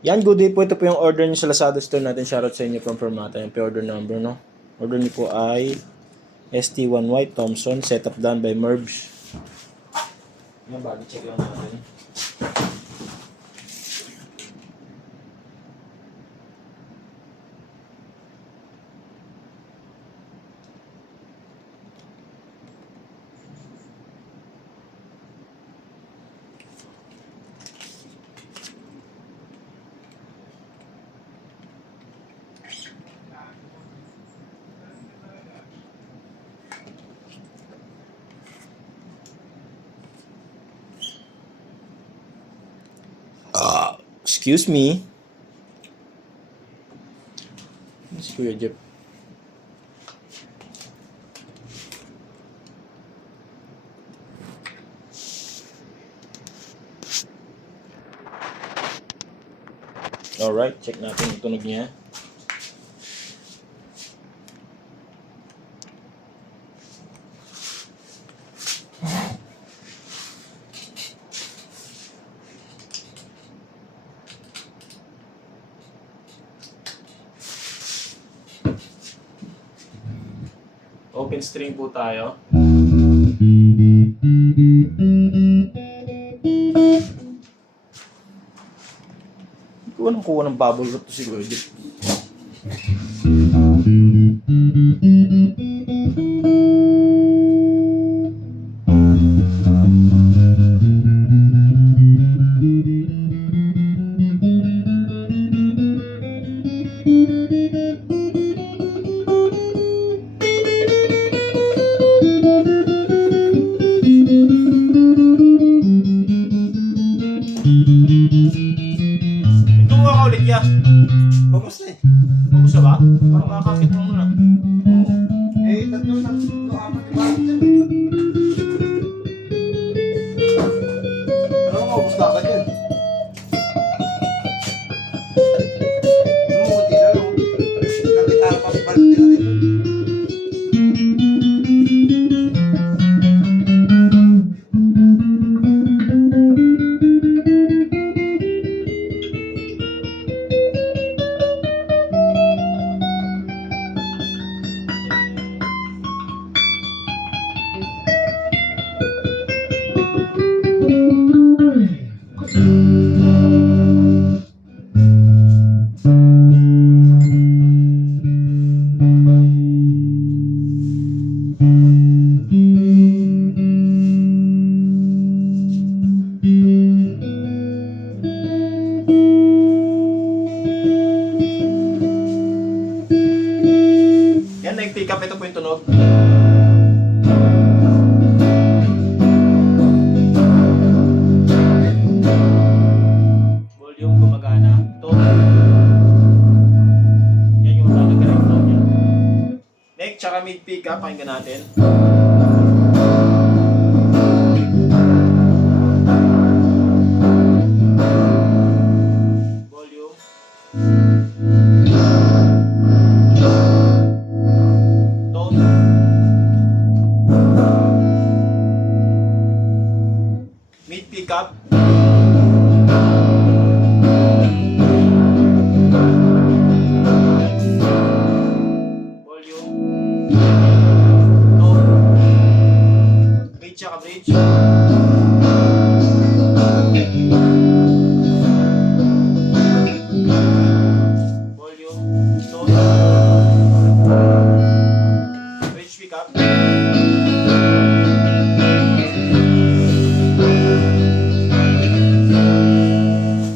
Yan, good day po. Ito po yung order nyo sa Lazada store natin. Shoutout sa inyo from Permata. Yung order number, no? Order nyo po ay ST1 White Thompson. Setup done by Merbs. Yan, body check lang natin. Excuse me. Si Kuya Jeff. Alright, check natin yung tunog niya. Open string po tayo. Kuha ng bubble wrap to si Kuya Jeff. Tunga ka ulit ya. Bagus na eh. Bagus na ba? Parang makakakit mo muna. Oo. Eh, tatlo, apat yung bakit dyan. Alam mo, maubos na agad yan. Ano mo, tira lang. Nakita pa sa balik nila dito. Yan, nag-pick up. Ito po yung tunog. Volume gumagana. Tone. Yan yung nagagaling tone niya. Neck, tsaka mid pick up. Pakinggan natin. Volume. Tone. Mid pick up. Volume. Tone. Bridge tsaka bridge. Volume. Tone. Bridge pick up.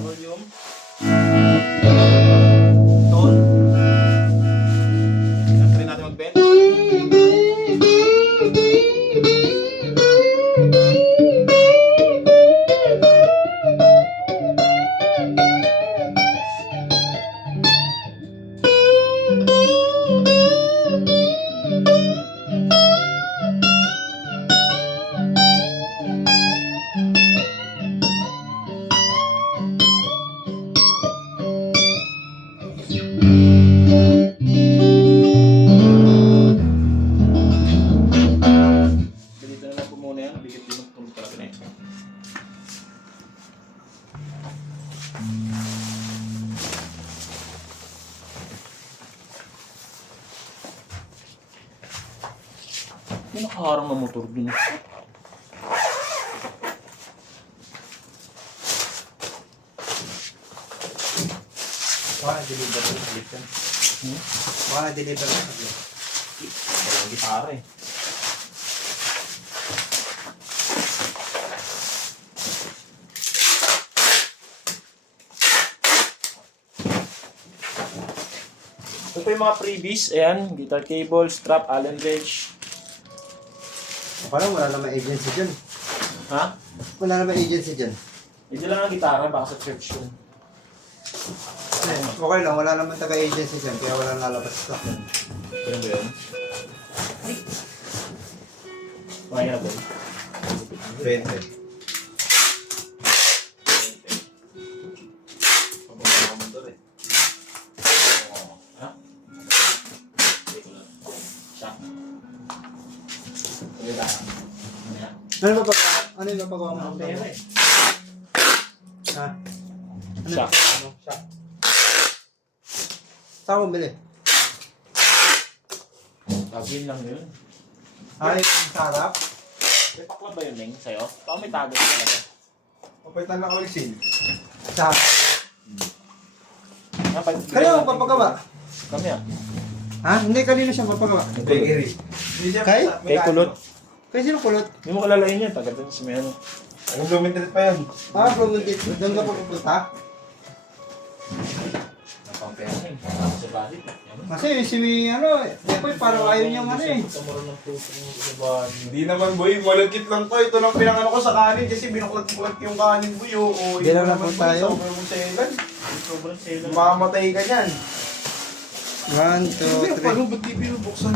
Volume. Tone. Try natin mag-bend. Dito na lang po muna yan. Bigit din ang tulog talaga na yun. nakaharang na motor dun. Baka na-deliver na saglit yan. Baka na-deliver na saglit. Walang gitara eh. Ito po yung mga freebies. Ayan, guitar cable, strap, Allen wrench. Parang wala naman agency dyan. Ha? Wala naman agency dyan. Hindi lang ang gitara, baka sa church yun. Okay lang, wala naman taga-agency dyan, kaya wala lalabas stock yan. Ano ba yun? Kaya na ba yun? 20. Ha? Siya. Ano ba? Ano yan? Ano yung mapagawa mo? Ang pera eh. Ha? Ano Siya. Ano? Siya. Saan mo bili? Tagin lang yun. Ay, sarap. May pakla ba yun, Neng, sa'yo? Baka may tago talaga. Papaitan na ulisin. Sarap. Kaya Kaya mo papagawa? Kami ah. Ha? Hindi, kanino siya papagawa? Kay Iri. Kay? Kay Kulot. Kaya sino kulot? Hindi mo kalalain yan. Tagal din si Mayano. Anong lumintalit pa yan? Ah, Bloomingdale. Doon ka pa pupunta? Napampera eh. Sa balit. Kasi si ano, Depoy parang ayaw niyang ano eh. Tamaroon ng puso sa balit. Hindi naman boy, malagkit lang to. Ito lang pinangano ko sa kanin kasi binuklat-buklat yung kanin boy. Oo, Hindi lang ito na po naman, boy, tayo. sobrang selan. Sobrang sila. Mamatay ka niyan. 1, 2, 3. Paano ba't di binubuksan?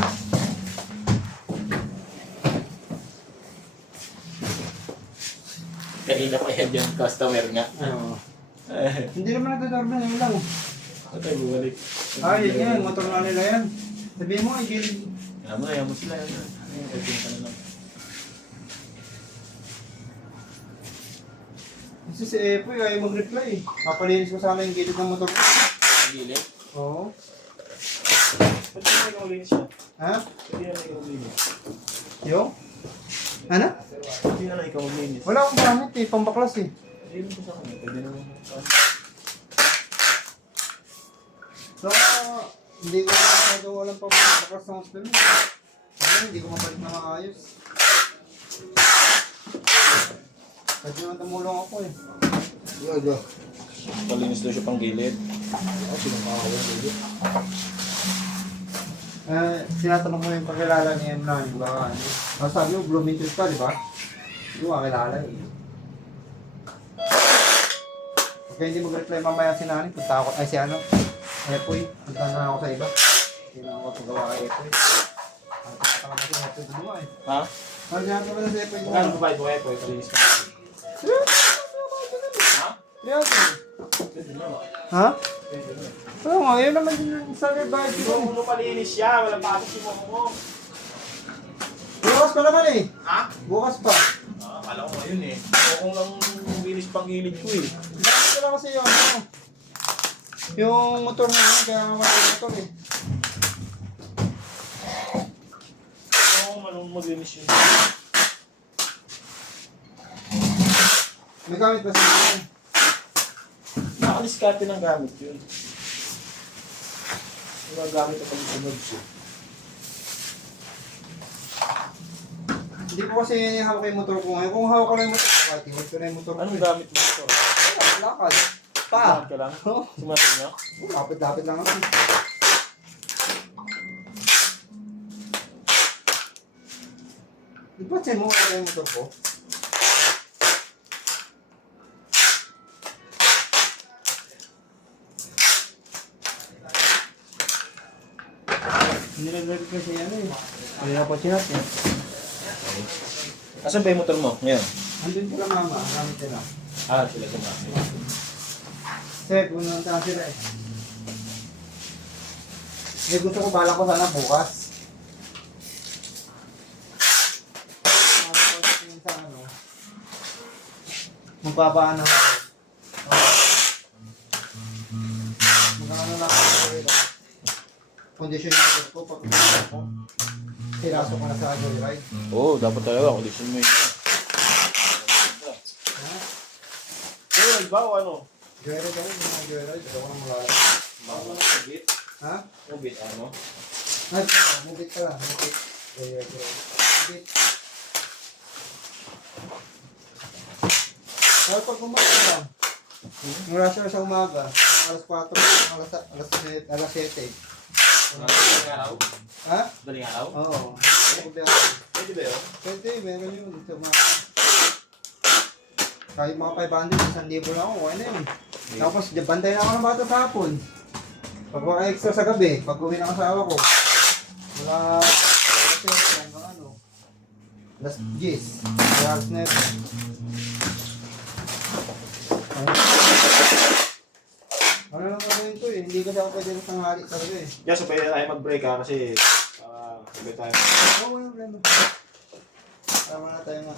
Kanina pa yan dyan, customer nga. Oo. Hindi naman nagdadorban, yun lang. Ako tayo bumalik. Yun yan, motor na nila yan. Sabihin mo, igilid. Ayaw mo sila yan. Ayun ka na lang. Kasi si Epoy ayaw mag-reply. Papalinis ko sana yung gilid ng motor ko. Gilid? Oo. Ba't hindi na ikaw linis siya? Ha? Hindi na ikaw linis. Yung? Ano? Hindi na ikaw linis. Wala akong gamit eh, pambaklas eh. Hindi ko sa kanya. Pwede naman. So, hindi ko masyado walang pambaklas ng hospital. Ano, hindi ko mabalik na maayos. Kasi naman tumulong ako eh. Yo. Palinis daw siya pang gilid. Ako sinong kakawin gilid. Tinatanong mo yung pakilala niya na yung baka ano. Ang sabi mo, Bloomingdale pa, di ba? Hindi ko kakilala eh. Kaya hindi mag-reply mamaya si Nani, punta ako, ay si ano, Epoy, punta na ako sa iba. Hindi na ako pagawa kay Epoy. Ang tataka na si Epoy dalawa eh. Ha? Ang tataka na si Epoy dalawa. Magkano ba ito kaya po? Palinis pa. Ha? Pwede na. Ha? Pwede na. Oo nga, yun naman din sa bahay Hindi ko. mo palinis siya. Walang pasok si Momo mo. Bukas pa naman eh. Ha? Bukas pa. Akala ko ngayon eh. Ako kung lang bilis pang gilid ko eh. Bakit ko lang kasi yung ano, yung motor mo yun, kaya nga yung motor eh. Oo, malong maglinis yun. May gamit ba siya yun? Nakadiskarte ng gamit yun. Yung mga gamit na pag-sunod siya. Hindi ko kasi hawak yung motor ko ngayon. Kung hawak ko na yung motor ko, kahit tingin ko na yung motor ko. Anong gamit mo ito? Lakad. Pa! Lahat ka lang? Oo. Sumasin niya? Lapit-lapit lang ako. Di ba mo wala yung motor ko? Hindi nag-record kasi yan eh. Hindi na po chinat eh. Asan ba yung motor mo ngayon? Andun sila mama, gamit nila. Ah, sila sumasin. Kasi pununta na sila eh. Eh gusto ko bala ko sana bukas. Magpapaano ako. Magkano lang ako dito. condition yung motor ko pag pinasok ko na sa joyride. Oo, dapat talaga. Condition mo yun. Ha? Joyride ba o ano? Joyride ako, yung mga joyride. Ito ko nang malala. Mubit? Ha? Mubit ano? Ay, mubit pala. Mubit. Joyride. Mubit. Kaya pag umaga lang, yung rush hour sa umaga, alas 4, alas 7. Daling araw? Ha? Daling araw? Oo. Pwede ba yun? Pwede, meron yun. Sa umaga. Kahit mga 500, 1,000 lang ako, okay na yun. Tapos, bantay na ako ng bata sa hapon. Pag mga extra sa gabi, pag uwi ng asawa ko, wala, alas 10, alas 9. Ano lang gawin to eh, hindi kasi ako pwede ng tanghali talaga eh. Yeah, so pwede tayo mag-break ha kasi sabay tayo. Oo, wala problema. Tama na tayo nga.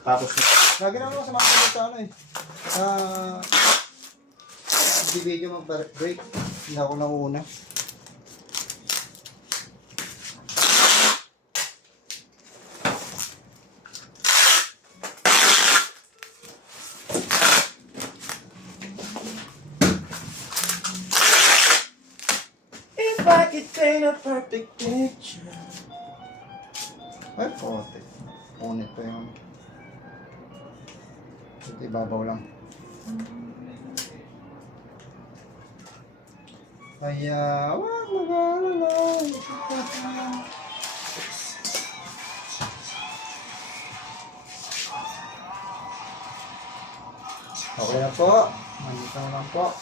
Tapos na. Lagi naman ako sa mga kapatid sa ano eh. Di video mag-break. Hindi ako nauna. If I could paint a perfect picture. Ay, kote. Punit pa yun. Ito ibabaw lang. Kaya, wag mag-alala. Okay na po. Nandito na lang po.